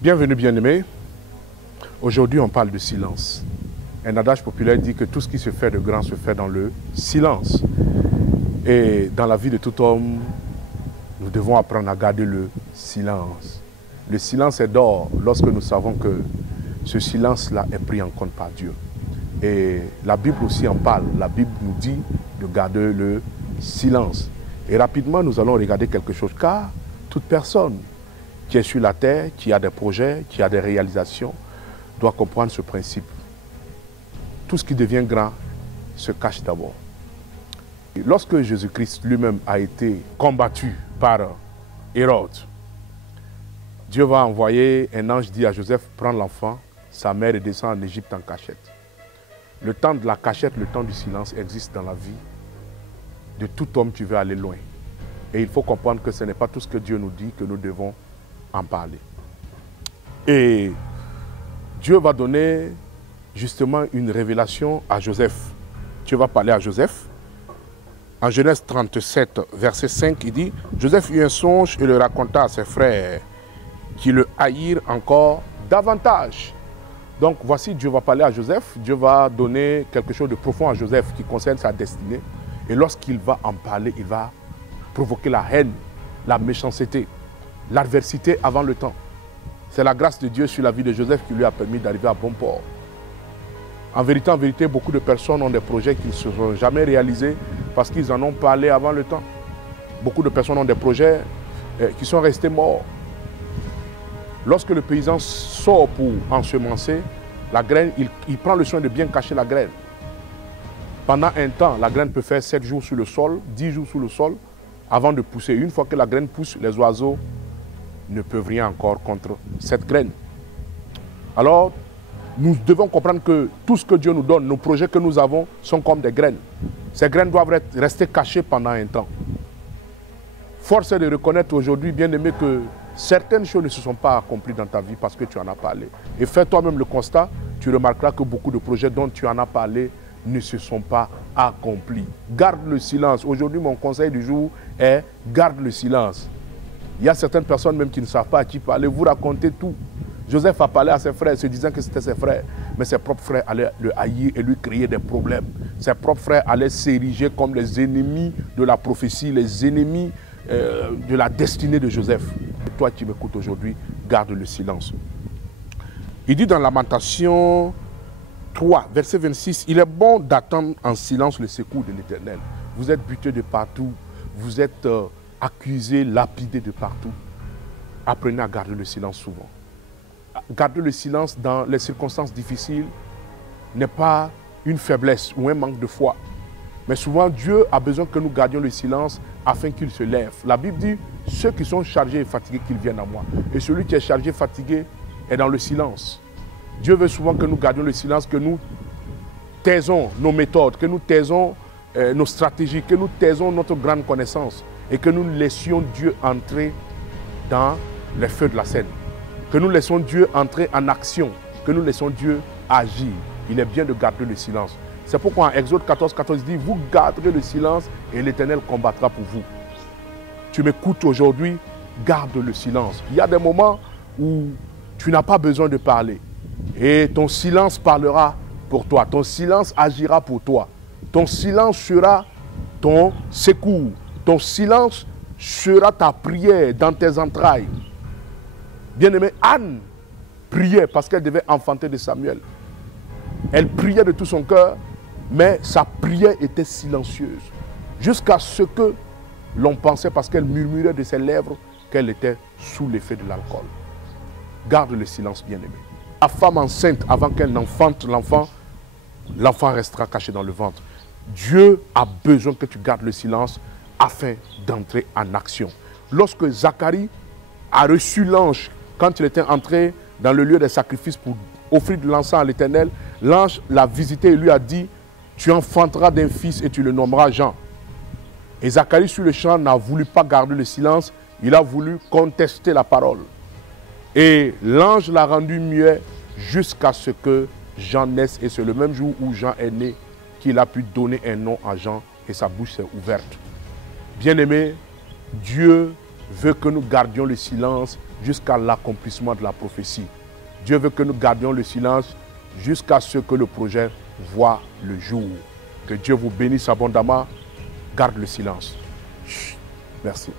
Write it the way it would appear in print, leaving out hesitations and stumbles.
Bienvenue bien-aimés. Aujourd'hui on parle de silence. Un adage populaire dit que tout ce qui se fait de grand se fait dans le silence. Et dans la vie de tout homme, nous devons apprendre à garder le silence. Le silence est d'or lorsque nous savons que ce silence-là est pris en compte par Dieu. Et la Bible aussi en parle. La Bible nous dit de garder le silence. Et rapidement, nous allons regarder quelque chose. Car toute personne qui est sur la terre, qui a des projets, qui a des réalisations, doit comprendre ce principe. Tout ce qui devient grand se cache d'abord. Lorsque Jésus-Christ lui-même a été combattu par Hérode, Dieu va envoyer un ange, dit à Joseph, prends l'enfant, sa mère et descend en Égypte en cachette. Le temps de la cachette, le temps du silence existe dans la vie de tout homme qui veut aller loin. Et il faut comprendre que ce n'est pas tout ce que Dieu nous dit que nous devons en parler. Et Dieu va donner justement une révélation à Joseph. Dieu va parler à Joseph. En Genèse 37, verset 5, il dit, Joseph eut un songe et le raconta à ses frères, qui le haïrent encore davantage. Donc voici, Dieu va parler à Joseph. Dieu va donner quelque chose de profond à Joseph qui concerne sa destinée. Et lorsqu'il va en parler, il va provoquer la haine, la méchanceté, l'adversité avant le temps. C'est la grâce de Dieu sur la vie de Joseph qui lui a permis d'arriver à bon port. En vérité, beaucoup de personnes ont des projets qui ne se sont jamais réalisés parce qu'ils en ont parlé avant le temps. Beaucoup de personnes ont des projets qui sont restés morts. Lorsque le paysan sort pour ensemencer la graine, il prend le soin de bien cacher la graine. Pendant un temps, la graine peut faire 7 jours sur le sol, 10 jours sur le sol, avant de pousser. Une fois que la graine pousse, les oiseaux ne peuvent rien encore contre cette graine. Alors, nous devons comprendre que tout ce que Dieu nous donne, nos projets que nous avons, sont comme des graines. Ces graines doivent rester cachées pendant un temps. Force est de reconnaître aujourd'hui, bien-aimé, que certaines choses ne se sont pas accomplies dans ta vie parce que tu en as parlé. Et fais toi-même le constat, tu remarqueras que beaucoup de projets dont tu en as parlé ne se sont pas accomplis. Garde le silence. Aujourd'hui, mon conseil du jour est garde le silence. Il y a certaines personnes même qui ne savent pas à qui parler. Vous racontez tout. Joseph a parlé à ses frères, se disant que c'était ses frères. Mais ses propres frères allaient le haïr et lui créer des problèmes. Ses propres frères allaient s'ériger comme les ennemis de la prophétie, les ennemis de la destinée de Joseph. Et toi qui m'écoutes aujourd'hui, garde le silence. Il dit dans Lamentation 3, verset 26, « Il est bon d'attendre en silence le secours de l'Éternel. » Vous êtes butés de partout, vous êtes accusés, lapidés de partout. Apprenez à garder le silence souvent. Garder le silence dans les circonstances difficiles n'est pas une faiblesse ou un manque de foi. Mais souvent, Dieu a besoin que nous gardions le silence afin qu'il se lève. La Bible dit, ceux qui sont chargés et fatigués, qu'ils viennent à moi. Et celui qui est chargé et fatigué est dans le silence. Dieu veut souvent que nous gardions le silence, que nous taisons nos méthodes, que nous taisons nos stratégies, que nous taisons notre grande connaissance et que nous laissions Dieu entrer dans les feux de la scène. Que nous laissons Dieu entrer en action, que nous laissons Dieu agir. Il est bien de garder le silence. C'est pourquoi en Exode 14, 14 dit, vous garderez le silence et l'Éternel combattra pour vous. Tu m'écoutes aujourd'hui, garde le silence. Il y a des moments où tu n'as pas besoin de parler. Et ton silence parlera pour toi. Ton silence agira pour toi. Ton silence sera ton secours. Ton silence sera ta prière dans tes entrailles. Bien-aimée, Anne priait parce qu'elle devait enfanter de Samuel. Elle priait de tout son cœur, mais sa prière était silencieuse. Jusqu'à ce que l'on pensait, parce qu'elle murmurait de ses lèvres, qu'elle était sous l'effet de l'alcool. Garde le silence, bien-aimé. La femme enceinte, avant qu'elle n'enfante l'enfant, l'enfant restera caché dans le ventre. Dieu a besoin que tu gardes le silence afin d'entrer en action. Lorsque Zacharie a reçu l'ange, quand il était entré dans le lieu des sacrifices pour offrir de l'encens à l'Éternel, l'ange l'a visité et lui a dit, tu enfanteras d'un fils et tu le nommeras Jean. Et Zacharie sur le champ n'a voulu pas garder le silence, il a voulu contester la parole. Et l'ange l'a rendu muet jusqu'à ce que Jean naisse. Et c'est le même jour où Jean est né qu'il a pu donner un nom à Jean et sa bouche s'est ouverte. Bien-aimé, Dieu veut que nous gardions le silence jusqu'à l'accomplissement de la prophétie. Dieu veut que nous gardions le silence jusqu'à ce que le projet voit le jour. Que Dieu vous bénisse abondamment. Garde le silence. Chut. Merci.